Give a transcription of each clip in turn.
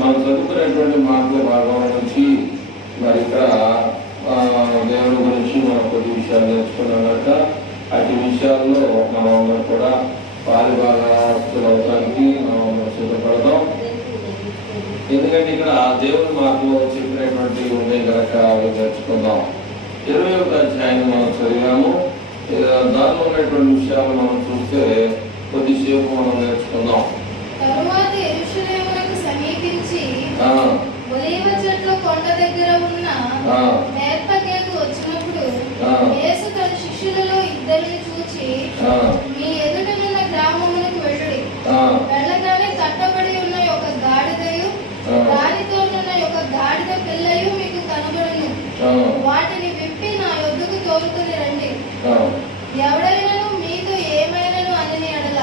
మనం చదువుకునేటువంటి మాటల భాగం నుంచి మరి ఇక్కడ దేవుడి గురించి మనం కొద్ది విషయాలు నేర్చుకున్నాక అటు విషయాల్లో మనం అందరం కూడా పారిభాగస్తులు అవడానికి మనం సిద్ధపడదాం. ఎందుకంటే ఇక్కడ దేవుని మాటలో చెప్పినటువంటి ఉన్నాయి కనుక అవి నేర్చుకుందాం. 21వ అధ్యాయాన్ని మనం చదివాము. దానిలో ఉన్నటువంటి విషయాలు మనం చూస్తే కొద్దిసేపు మనం నేర్చుకుందాం. తరువాత యెరూషలేమునకు సమీపించి ఒలీవ చెట్ల కొండ దగ్గర ఉన్న బేత్పగేకు వచ్చినప్పుడు యేసు తన శిష్యులలో ఇద్దరిని చూచి, మీ ఎదుటనున్న గ్రామమునకు వెళ్ళుడి. వెళ్ళగానే కట్టబడి ఉన్న ఒక గాడిదయు దానితోనున్న ఒక గాడిద పిల్లయు మీకు కనబడును. వాటిని విప్పి నా యొద్దకు తోలుకొని రండి. ఎవడైనను మీతో ఏమైనను అని ఎడల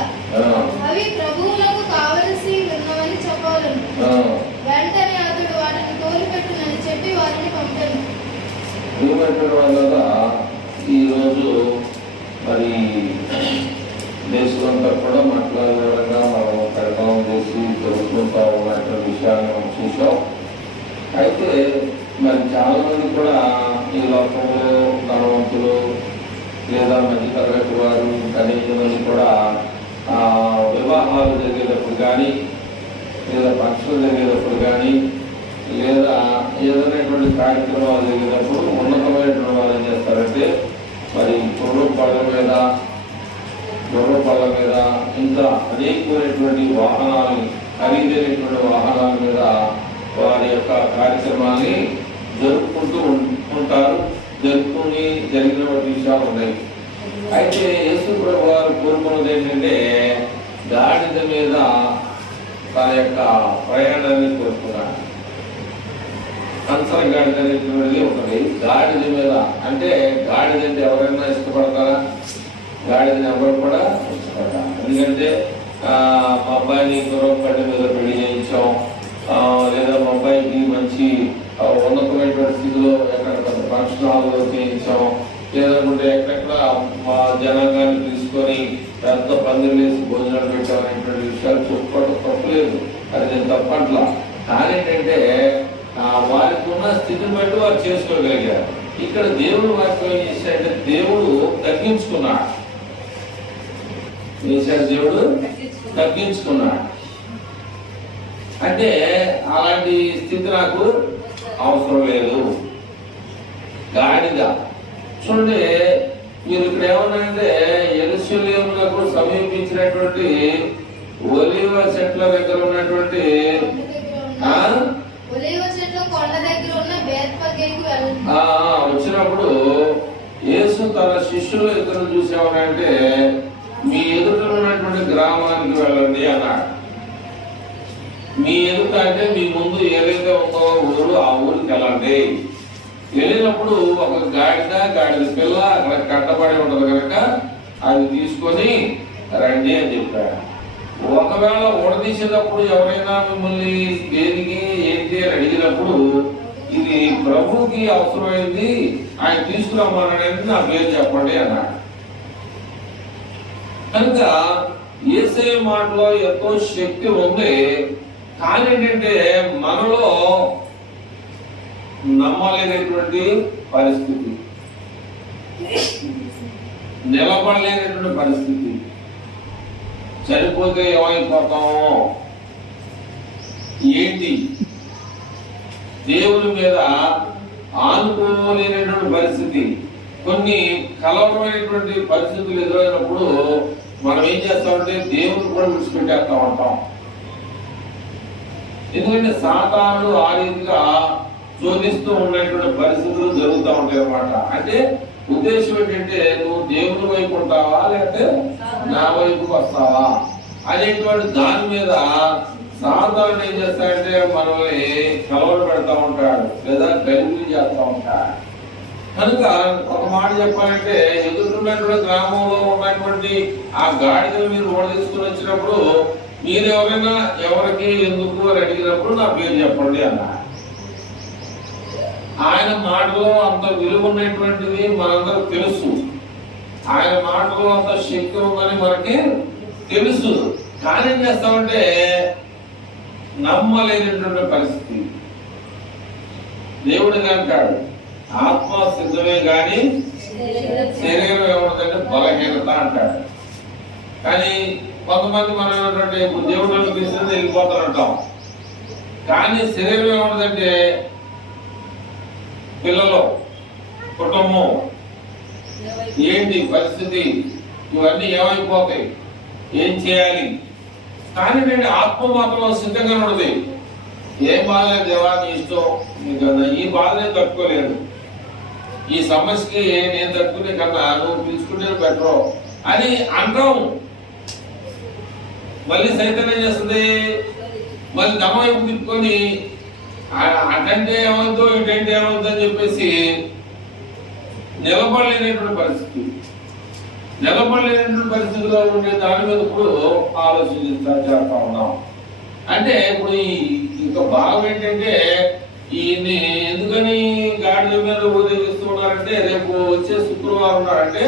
అవి ప్రభువులకు కావలసి ఉన్నవని చెప్పాలను. వెంటనే అతడు వాటిని తోలిపెట్టునని చెప్పి వారిని పంపాను. ఈరోజు మరి దేశంలో కూడా మాట్లాడే విధంగా మనం ప్రకటన చేసి తెలుసుకుంటా ఉన్నటువంటి విషయాన్ని మనం చూసాం. అయితే మరి చాలా మంది కూడా ఈ లోకంలో ధనవంతులు లేదా మధ్య తరగతి వారు అనేక మంది కూడా వివాహాలు జరిగేటప్పుడు కానీ లేదా పక్షులు జరిగేటప్పుడు కానీ లేదా ఏదైనటువంటి కార్యక్రమాలు జరిగేటప్పుడు ఉన్నతమైనటువంటి వాళ్ళు ఏం చేస్తారంటే మరి గుర్రపు పళ్ళ మీద ఇంకా అనేకమైనటువంటి వాహనాలు ఖరీదైనటువంటి వాహనాల మీద వారి యొక్క కార్యక్రమాన్ని జరుపుకుంటూ ఉంటారు. జరుపుకుని జరిగిన విషయాలు ఉన్నాయి. అయితే యేసు ప్రభు వారు కోరుకున్నది ఏంటంటే గాడిద మీద తన యొక్క ప్రయాణాన్ని కోరుకున్నాడు. కంచర గాడిద అనేటువంటిది ఒకటి. గాడిద మీద అంటే గాడిద అంటే ఎవరైనా ఇష్టపడతారా? గాడిదని ఎవరు కూడా ఇష్టపడతారు. ఎందుకంటే మా అబ్బాయిని గుర్రపడ్డ మీద పెళ్లి చేయించాం, లేదా మా అబ్బాయికి మంచి ఉన్నతమైనటువంటి స్థితిలో ఎక్కడ ఫంక్షన్ హాల్లో చేయించాం, లేదనుకుంటే ఎక్కడెక్కడ మా జనాంగాన్ని తీసుకొని పెద్ద పందిర్లు వేసి భోజనాలు పెట్టామనేటువంటి విషయాలు చెప్పుకోవడం తప్పలేదు. అది నేను తప్పట్లా. కానీ ఏంటంటే వారికి ఉన్న స్థితిని బట్టి వారు చేసుకోగలిగారు. ఇక్కడ దేవుడు వాక్యం ఏం చేశాడంటే దేవుడు తగ్గించుకున్నాడు. దేవుడు తగ్గించుకున్నాడు అంటే అలాంటి స్థితి నాకు అవసరం లేదు. గాడిద చూడండి, మీరు ఇక్కడ ఏమన్నారంటే యెరూషలేమునకు సమీపించినటువంటి ఒలీవ చెట్ల దగ్గర ఉన్నటువంటి వచ్చినప్పుడు యేసు తన శిష్యులు ఇద్దరు చూసేవారంటే మీ ఎదుట ఉన్నటువంటి గ్రామానికి వెళ్ళండి అన్నాడు. మీ ఎదుట అంటే మీ ముందు ఏదైతే ఉందో ఊరు, ఆ ఊరికి వెళ్ళండి. వెళ్ళినప్పుడు ఒక గాడిద పిల్ల అక్కడ కట్టబడి ఉండదు కనుక అది తీసుకొని రండి అని చెప్పాడు. ఒకవేళ ఊడదీసేటప్పుడు ఎవరైనా మిమ్మల్ని దేనికి ఏంటి అని అడిగినప్పుడు ఇది ప్రభువుకి అవసరమైంది, ఆయన తీసుకురమ్మన్నాడని నా పేరు చెప్పండి అన్నాడు. కనుక యేసయ్య మాటలో ఎంతో శక్తి ఉంది. కానీ ఏంటంటే మనలో నమ్మలేనటువంటి పరిస్థితి, నిలబడలేనటువంటి పరిస్థితి, చనిపోతే ఏమైపోతామో ఏంటి, దేవుని మీద ఆనుకోలేనటువంటి పరిస్థితి, కొన్ని కలవరమైనటువంటి పరిస్థితులు ఎదురైనప్పుడు మనం ఏం చేస్తామంటే దేవుని కూడా విడిచిపెట్టేస్తా ఉంటాం. ఎందుకంటే సాతానుడు ఆ రీతిగా శోధిస్తూ ఉన్నటువంటి పరిస్థితులు జరుగుతూ ఉంటాయి అన్నమాట. అంటే ఉద్దేశం ఏంటంటే నువ్వు దేవుని వైపు ఉంటావా లేకపోతే నా వైపుకి వస్తావా అనేటువంటి దాని మీద సాతానుడు ఏం చేస్తాడంటే మనల్ని కలవర పెడతా ఉంటాడు లేదా గలిబిలి చేస్తూ ఉంటాడు. కనుక ఒక మాట చెప్పాలంటే ఎదుర్కొన్నటువంటి గ్రామంలో ఉన్నటువంటి ఆ గాడిదలు మీరు ఓడ తీసుకుని వచ్చినప్పుడు మీరు ఎవరైనా ఎవరికి ఎందుకు అని అడిగినప్పుడు నా పేరు చెప్పండి అన్న. ఆయన మాటలో అంత విలువ ఉన్నటువంటిది మనందరూ తెలుసు, ఆయన మాటలో అంత శక్తి ఉందని మనకి తెలుసు. కానీ ఏం చేస్తామంటే నమ్మలేనటువంటి పరిస్థితి. దేవుడు అంటాడు ఆత్మ సిద్ధమే కానీ శరీరం ఏమంటుందంటే బలహీనత అంటాడు. కానీ కొంతమంది మనం ఏమంటే ఇప్పుడు దేవుడు తీసుకుని వెళ్ళిపోతారంటాం. కానీ శరీరం ఏమంటుందంటే పిల్లలు, కుటుంబం, ఏంటి పరిస్థితి, ఇవన్నీ ఏమైపోతాయి, ఏం చేయాలి. కానీ నేను ఆత్మ మాత్రం సిద్ధంగా ఉన్నది. ఏం బాధలేదు దేవా, నీ ఇష్టం, ఈ బాధ నేను తట్టుకోలేదు, ఈ సమస్యకి నేను తట్టుకునే కన్నా నువ్వు పిలుచుకుంటే బెటరు అని అంటాం. మళ్ళీ సైతం ఏం చేస్తుంది, మళ్ళీ దమవైపు తిప్పుకొని అటంటే ఏమవుతుందో ఇటంటే ఏమవుతుందో అని చెప్పేసి నిలబడలేనటువంటి పరిస్థితి. నిలబడలేనటువంటి పరిస్థితిలో ఉండే దాని మీద ఇప్పుడు చేస్తా ఉన్నాం. అంటే ఇప్పుడు ఇంకా భాగం ఏంటంటే ఈయన్ని ఎందుకని గాడిద మీద ఊరేగిస్తూ ఉన్నారంటే రేపు వచ్చే శుక్రవారం ఉన్నారంటే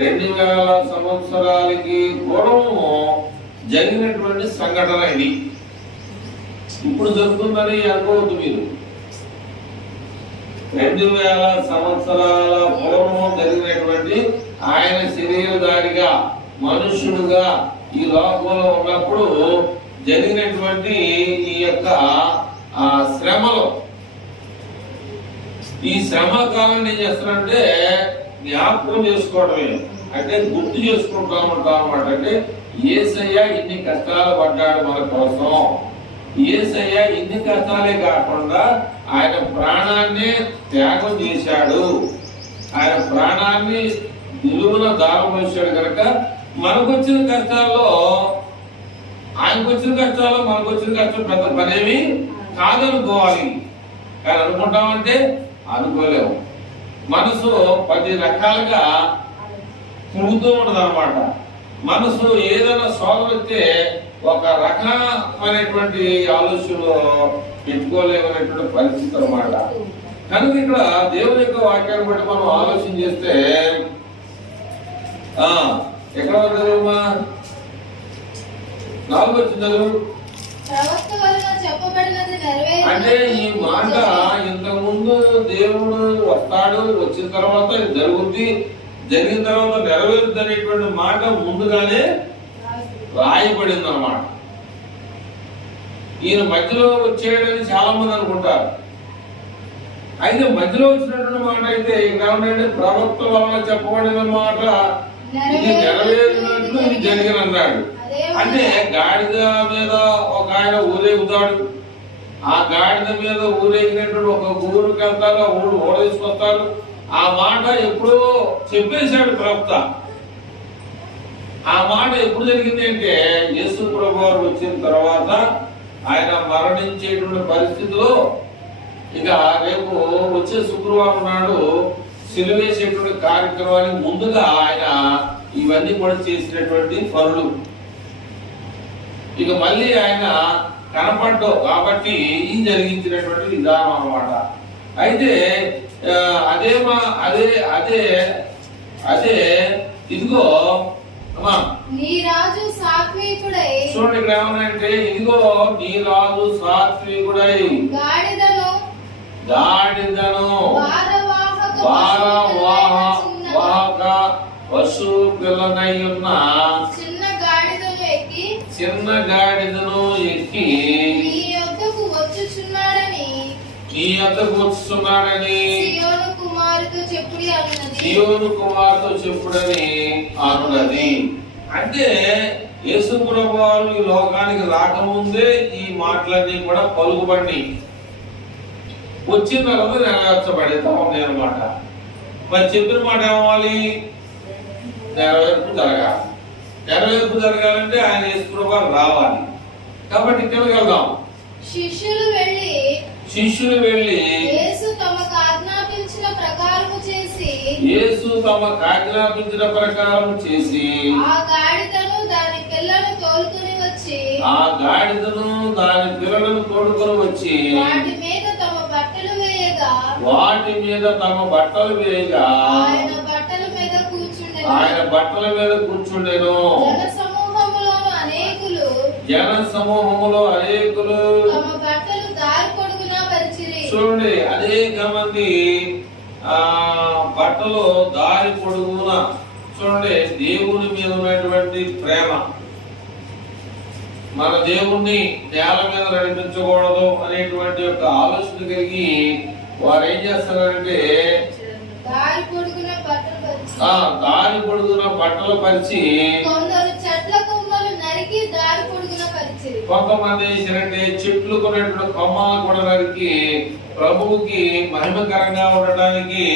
2000 సంవత్సరాలకి పూర్వము జరిగినటువంటి సంఘటన ఇది. ఇప్పుడు జరుగుతుందని అనుకోవద్దు మీరు. 2000 సంవత్సరాల పూర్వము జరిగినటువంటి ఆయన శరీరధారిగా మనుష్యుడుగా ఈ లోకంలో ఉన్నప్పుడు జరిగినటువంటి ఈ యొక్క శ్రమలు, ఈ శ్రమ కాలం ఏం చేస్తారంటే జ్ఞాపకం చేసుకోవడమే, అంటే గుర్తు చేసుకుంటాం అన్నమాట. అంటే యేసయ్య ఇన్ని కష్టాలు పడ్డాడు మన కోసం. యేసయ్య ఇన్ని కష్టాలే కాకుండా ఆయన ప్రాణాన్ని త్యాగం చేశాడు. ఆయన ప్రాణాన్ని నిలువున దానం చేశాడు కనుక మనకు వచ్చిన కష్టాల్లో ఆయనకు వచ్చిన కష్టాలు మనకు వచ్చిన కష్టం పెద్ద పనేమి కాదనుకోవాలి. కానీ అనుకుంటామంటే అనుకోలేము. మనసు 10 రకాలుగా తిరుగుతూ ఉండదు అనమాట. మనసు ఏదైనా శోధన వస్తే ఒక రకమైనటువంటి ఆలోచనలో పెట్టుకోలేమనేటువంటి పరిస్థితి అనమాట. కనుక ఇక్కడ దేవుని యొక్క వాక్యాన్ని బట్టి మనం ఆలోచన చేస్తే ఎక్కడ చదువుమా 4 చదువు. అంటే ఈ మాట ఇంతకు ముందు దేవుడు వస్తాడు, వచ్చిన తర్వాత జరుగుద్ది, జరిగిన తర్వాత నెరవేరుద్ది అనేటువంటి మాట ముందుగానే రాయబడింది అన్నమాట. ఈయన మధ్యలో వచ్చేయడని చాలా మంది అనుకుంటారు. అయితే మధ్యలో వచ్చినటువంటి మాట అయితే ఏమంటే ప్రవక్త వల్ల చెప్పబడిన మాట ఇది నెరవేరినట్లు ఇది జరిగిన అన్నాడు. అంటే గాడిద మీద ఒక ఆయన ఊరేగుతాడు. ఆ గాడిద మీద ఊరేగినటువంటి ఒక ఊరికి వెళ్తారు, ఆ ఊరు ఓడేసుకొస్తారు. ఆ మాట ఎప్పుడో చెప్పేశాడు ప్రవక్త. ఆ మాట ఎప్పుడు జరిగింది అంటే యేసు ప్రభువారు వచ్చిన తర్వాత ఆయన మరణించేటువంటి పరిస్థితిలో ఇక రేపు వచ్చే శుక్రవారం నాడు సిలువేసేటువంటి కార్యక్రమానికి ముందుగా ఆయన ఇవన్నీ కూడా చేసినటువంటి పనులు. ఇక మళ్ళీ ఆయన కనపడ్డావు కాబట్టి ఈ జరిగించినటువంటి విధానం అన్నమాట. అయితే అదే ఇదిగో అమ్మా నీ రాజు సాత్వికుడై, చూడండి ఇక్కడ ఏమన్నాయంటే ఇదిగో నీ రాజు సాత్వికుడై గాడిదను భారవాహక పశువు పిల్లనై ఉన్న చిన్న గాడిదను ఎక్కి నీ యొద్దకు వచ్చుచున్నాడని సియోను కుమారుతో చెప్పుడని అనున్నది. అంటే యేసు ప్రభువారు ఈ లోకానికి రాకముందే ఈ మాటలన్నీ కూడా పలుకుబడి వచ్చిన తర్వాత నెరవేర్చబడేది అన్నమాట. మరి చెప్పిన మాట ఏమవ్వాలి? నెరవేర్పు జరగాలి. నెరవేర్పు జరగాలంటే ఆయన యేసు ప్రభువారు రావాలి. కాబట్టి ఇక్కడికి వెళ్దాం. శిష్యులు వెళ్ళి యేసు తమకు ఆజ్ఞాపించిన ప్రకారం చేసి ఆ గాడిదను దాని పిల్లలను తోడుకొని వచ్చి వాటి మీద తమ బట్టలు వేయగా ఆయన బట్టల మీద కూర్చుండెను. జన సమూహములో అనేకులు తమ బట్టలు దారి పొడుగునా పరిచిరి. చూడండి, అనేక మంది బట్టలు దారి పొడుగున, చూడండి, దేవుని మీద ఉన్నటువంటి ప్రేమ, మన దేవుణ్ణి నేల మీద నడిపించకూడదు అనేటువంటి ఒక ఆలోచన కలిగి వారు ఏం చేస్తున్నారంటే దారి పొడుగున బట్టలు పరిచి, దారి పొడుగున బట్టలు పరిచి, కొందరు చెట్ల కొమ్మలు నరికి దారి పొడుగున పరిచిరి. కొంతమంది ఏంటంటే చెట్లు కొనేటువంటి కొమ్మలు కూడా నరికి ప్రభువుకి మహిమకరంగా ఉండటానికి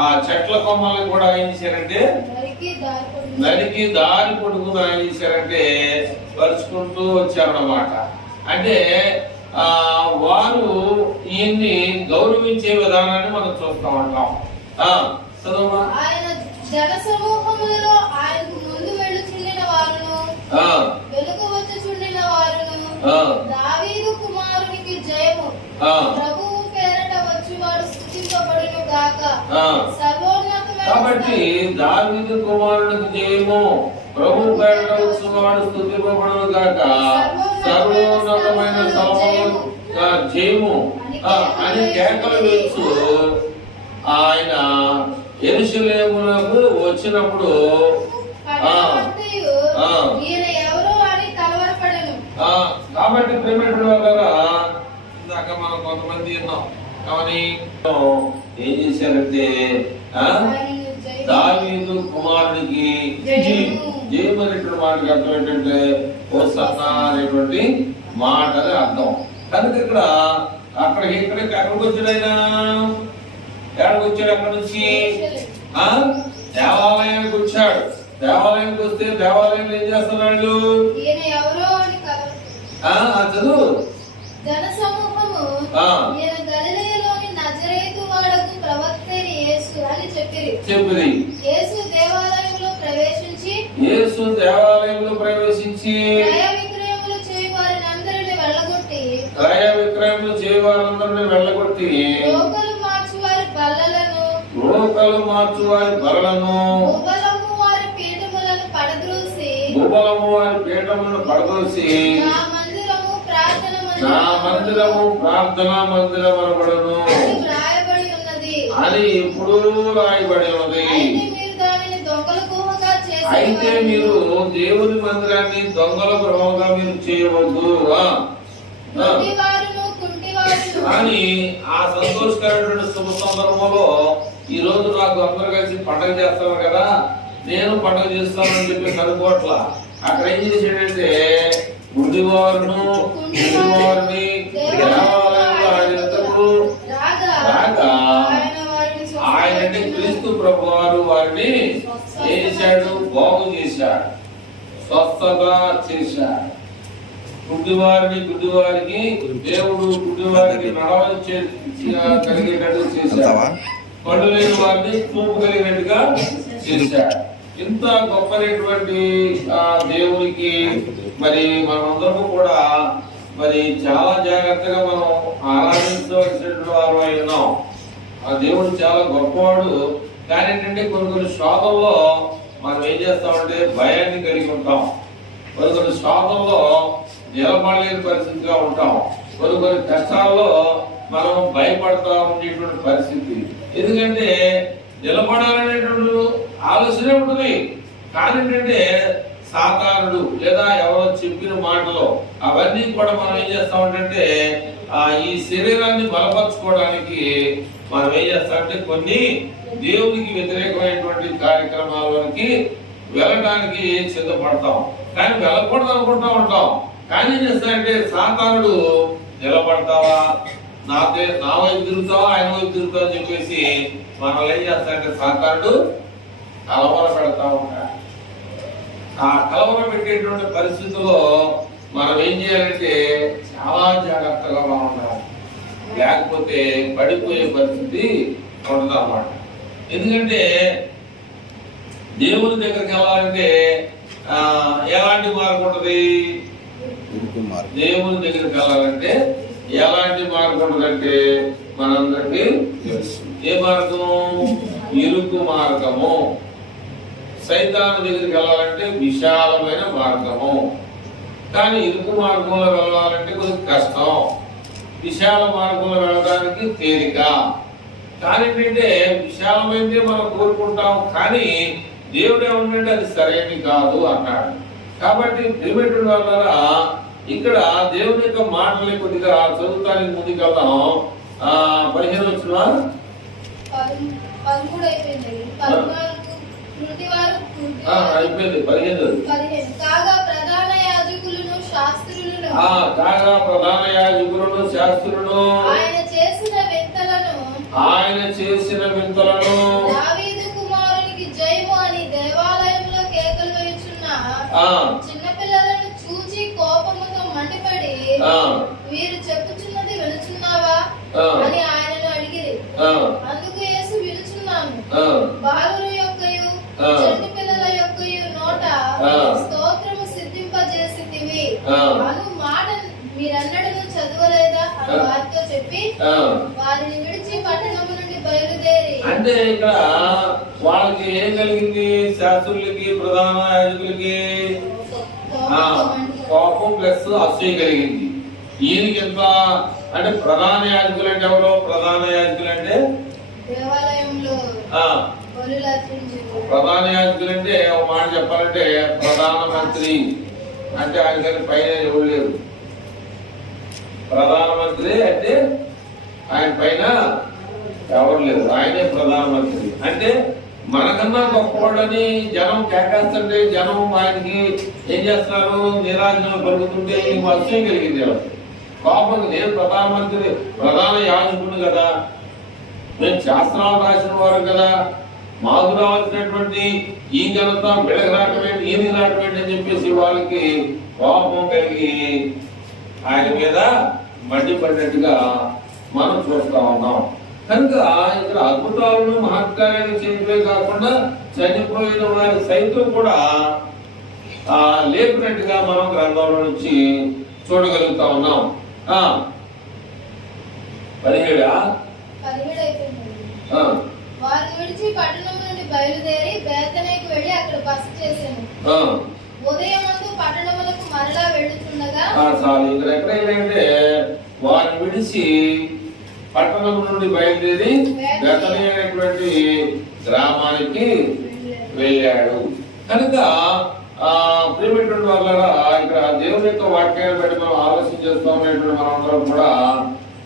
ఆ చెట్ల కొమ్మల్ని కూడా ఏం చేశారంటే నరికి దారి పొడుగున ఏం చేశారంటే పరుచుకుంటూ వచ్చారన్నమాట. అంటే వారు ఈయన్ని గౌరవించే విధానాన్ని మనం చూస్తూ ఉంటాం. చదువు. ఆయన జన సమూహములలో ఆయనకు ముందు వెళ్ళుచుండిన వారును వెనుక వచ్చుచుండిన వారును దావీదు కుమారునికి జయము, ప్రభువు పేరట వచ్చువాడు స్తుతింపబడును గాక. కాబట్టి దావీదు కుమారునికి జయము, ప్రభు పేరట వచ్చువాడు స్తుతింపబడును గాక, సర్వోన్నతమైన స్థలములో జయము అని కేకలు వేస్తూ ఆయన యెరూషలేమునకు వచ్చినప్పుడు కాబట్టి ప్రేమేటుడు వల్ల ఇందాక మనం కొంతమంది విన్నాం. కానీ ఏం చేశారంటే దావీదు కుమారుడికి జయము అనేటువంటి మాటకి అర్థం ఏంటంటే హోసన్నా అనేటువంటి మాటని అర్థం. కనుక ఇక్కడ ఎక్కడికి వచ్చాడు ఆయన? ఎక్కడికి వచ్చాడు? అక్కడి నుంచి దేవాలయానికి వచ్చాడు. దేవాలయానికి వస్తే దేవాలయంలో ఏం చేస్తున్నాడు? చదువు. జన సమూహము ఈయన గలిలయలోని నజరేతు వాడకు ప్రవక్త యేసు అని చెప్పిరి. యేసు దేవాలయంలో ప్రవేశించి క్రయ విక్రయములు చేయవారినందరిని వెళ్ళగొట్టి రోకలు మార్చు వారి బలలను గుబలము వారి పీఠములను పడద్రోసి నా మందిరము ప్రార్థనా మందిరం అనబడును అని ఇప్పుడు రాయబడి ఉన్నది. అయితే మీరు దేవుని మందిరాన్ని దొంగల గృహంగా మీరు చేయవద్దు అని ఆ సంతోషకరమైన శుభ సందర్భంలో ఈ రోజు నాకు అందరూ కలిసి పండుగ చేస్తాను కదా, నేను పండుగ చేస్తానని చెప్పి కనుకోవట్లా. అక్కడ ఏం చేసాడంటే గుడివారిని దేవాలయంలో ఆయన రాగా ఆయన అంటే క్రీస్తు ప్రభు వారు వారిని ఏం చేశాడు? బాగు చేశాడు, స్వస్థత చేశాడు. గుడ్డివారికి దేవుడు గుడ్డివారికి నడవని కలిగేటట్టు చేశాడు. కళ్ళు లేని వారిని చూపు కలిగినట్టుగా చేశాడు. ఇంత గొప్పనటువంటి దేవునికి మరి మనందరము కూడా మరి చాలా జాగ్రత్తగా మనం ఆరాధించవలసినటువంటి వారు అయి ఉన్నాం. ఆ దేవుడు చాలా గొప్పవాడు. కానీ ఏంటంటే కొన్ని శోధంలో మనం ఏం చేస్తామంటే భయాన్ని కలిగి ఉంటాం. కొన్ని శోధంలో నిలబడలేని పరిస్థితిగా ఉంటాం. కొన్ని కష్టాల్లో మనం భయపడతా ఉండేటువంటి పరిస్థితి. ఎందుకంటే నిలబడాలనేటువంటి ఆలోచన ఉంటుంది. కానీ ఏంటంటే సాతానుడు లేదా ఎవరో చెప్పిన మాటలు అవన్నీ కూడా మనం ఏం చేస్తామంటే ఈ శరీరాన్ని బలపరచుకోవడానికి మనం ఏం చేస్తామంటే కొన్ని దేవునికి వ్యతిరేకమైనటువంటి కార్యక్రమాలకి వెళ్ళడానికి సిద్ధపడతాం. కానీ వెళ్ళకూడదు అనుకుంటా ఉంటాం. కానీ ఏం చేస్తాడంటే సాతానుడు నిలబడతావా, నా వైపు తిరుగుతావా, ఆయన వైపు తిరుగుతావా అని చెప్పేసి మనల్ని ఏం చేస్తాడంటే సాతానుడు కలవర పెడతా ఉంటాడు. ఆ కలవర పెట్టేటువంటి పరిస్థితుల్లో మనం ఏం చేయాలంటే చాలా జాగ్రత్తగా ఉండాలి. లేకపోతే పడిపోయే పరిస్థితి ఉండదు అన్నమాట. ఎందుకంటే దేవుని దగ్గరికి వెళ్ళాలంటే ఎలాంటి మార్గం ఉంటుంది? దేవుని దగ్గరికి వెళ్ళాలంటే ఎలాంటి మార్గం ఉంటుందంటే మనందరికీ తెలుసు. ఏ మార్గం? ఇరుకు మార్గము. సైతాను దగ్గరికి వెళ్ళాలంటే విశాలమైన మార్గము. కానీ ఇరుకు మార్గంలో వెళ్ళాలంటే కొద్దిగా కష్టం, విశాల మార్గంలో వెళ్ళడానికి తేలిక. కానీ ఏంటంటే విశాలమైందే మనం కోరుకుంటాం, కానీ దేవుడు ఏమంటే అది సరైనది కాదు అన్నాడు. కాబట్టి ప్రిమిటివ్ వల్ల ఇక్కడ దేవుని యొక్క మాటల్ని కొద్దిగా చదువుతానికి ముందుకెళ్దాం. 15 వచ్చిన 13 అయిపోయింది. అయిపోయింది 15. కాగా ప్రధాన యాజకులను శాస్త్రులను ఆయన చేసిన వింతలను దావీదు కుమారునికి జయము అని దేవాలయంలో కేకలు వేయుచున్న చిన్న పిల్లలను చూచి కోపముతో మండిపడి వీరు చెప్పుచున్నది వినుచున్నావా అని ఆయనను అడిగిరి. అందుకు యేసు వినుచున్నాను, బాలుల యొక్కయు చెండు పిల్లల యొక్కయు నోట స్తోత్రము సిద్ధింపజేసితివి అను మాట మీరన్నడను చదవలేదా అని వారితో చెప్పి వారిని విడిచి పట్టణము నుండి బయలుదేరి. అంటే ఇక్కడ వాళ్ళకి ఏం కలిగింది? శాస్త్రులకి ప్రధాన యాజకులకి కోపం ప్లస్ అసూయ కలిగింది. ఈయనకి ఎంత అంటే ప్రధాన యాజకులు అంటే ఎవరో? ప్రధాన యాజకులు అంటే దేవాలయంలో ప్రధాన యాజకులు అంటే ఒక మాట చెప్పాలంటే ప్రధానమంత్రి అంటే ఆయనకని పైన ఎవరు లేరు. ప్రధానమంత్రి అంటే ఆయన పైన ఎవరు లేరు, ఆయనే ప్రధానమంత్రి. అంటే మనకన్నా గొప్పవాడని జనం కేకేస్తుంటే జనం ఆయనకి ఏం చేస్తున్నారు? నిరాజనం కలుగుతుంటే అసూయ కలిగింది. కోపం, నేను ప్రధానమంత్రి ప్రధాన యాజకుడు కదా, మేము శాస్త్రాలు రాసిన వారు కదా, మాకు రావాల్సినటువంటి ఈ ఘనత వీళ్ళకి రావటమేంటి, ఈయనకి రావటమేంటి అని చెప్పేసి వాళ్ళకి కోపం కలిగి ఆయన మీద మండిపడినట్టుగా మనం చూస్తా ఉన్నాం. కనుక ఇక్కడ అద్భుతాలను మహత్కార్యాలు చేయడమే కాకుండా చనిపోయిన వారి సైతం కూడా లేపినట్టుగా మనం గ్రంథంలో నుంచి చూడగలుగుతా ఉన్నాం. 17 వారిని విడిచి పట్టణం నుండి బయలుదేరి బేతనేకు వెళ్ళి అక్కడ బస చేశాను. ఉదయమందు పట్టణములకు మరలా వెళ్ళుచుండగా ఇక్కడ ఎక్కడైందంటే వారిని విడిచి పట్టణం నుండి బయలుదేరి బేతనీ అనేటువంటి గ్రామానికి వెళ్ళాడు. కనుక ప్రియమైనటువంటి వల్ల ఇక్కడ దేవుని యొక్క వాక్యాన్ని బట్టి మనం ఆలోచన చేస్తూ ఉన్నటువంటి మనందరం కూడా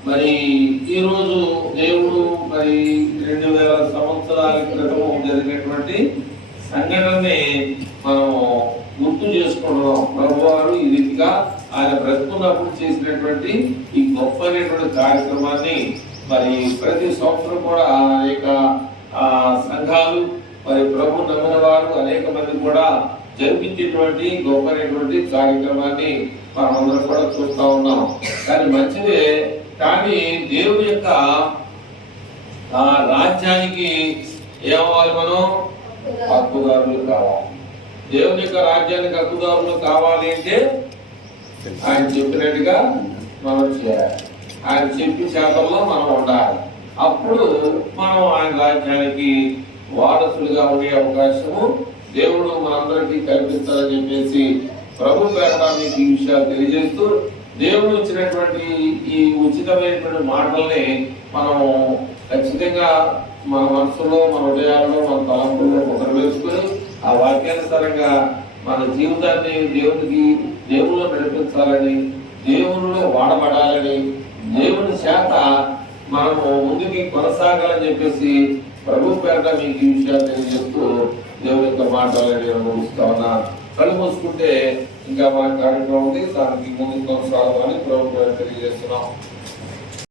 మరి ఈ రోజు దేవుడు మరి 2000 సంవత్సరాల క్రితం జరిగినటువంటి సంఘటనని మనం గుర్తు చేసుకుంటున్నాం. ప్రభువారు ఈ రీతిగా ఆయన బ్రతుకున్నప్పుడు చేసినటువంటి ఈ గొప్పైనటువంటి కార్యక్రమాన్ని మరి ప్రతి సంవత్సరం కూడా అనేక సంఘాలు మరి ప్రభు నమ్మిన వారు అనేక మంది కూడా జరిపించేటువంటి గొప్పైనటువంటి కార్యక్రమాన్ని మనమందరం కూడా చూస్తా ఉన్నాం. కానీ మంచిదే, కానీ దేవుని యొక్క రాజ్యానికి ఏమవ్వాలి? మనం హక్కుదారులు కావాలి. దేవుని యొక్క రాజ్యానికి హక్కుదారులు కావాలి అంటే ఆయన చెప్పినట్టుగా మనం చేయాలి, ఆయన చెప్పి చేతల్లో మనం ఉండాలి. అప్పుడు మనం ఆయన రాజ్యానికి వారసులుగా ఉండే అవకాశము దేవుడు మనందరికీ కల్పిస్తారని చెప్పేసి ప్రభు పేరట మీకు ఈ విషయాలు తెలియజేస్తూ దేవుడు ఇచ్చినటువంటి ఈ ఉచితమైనటువంటి మాటల్ని మనం ఖచ్చితంగా మన మనసులో, మన హృదయాల్లో, మన తలంపుల్లో ఒకరు వేసుకొని ఆ వాక్యానుసారంగా మన జీవితాన్ని దేవుల్లో నడిపించాలని, దేవునిలో వాడబడాలని, దేవుని చేత మనము ముందుకి కొనసాగాలని చెప్పేసి ప్రభు పేరట మీకు ఈ విషయాలు తెలియజేస్తూ దేవుని యొక్క మాటలని ముగిస్తా ఉన్నా. కళ్ళు మూసుకుంటే ఇంకా మన కార్యక్రమం ఉంది, దానికి ముందుకు కొనసాగాలని ప్రభు పేరు తెలియజేస్తున్నాం.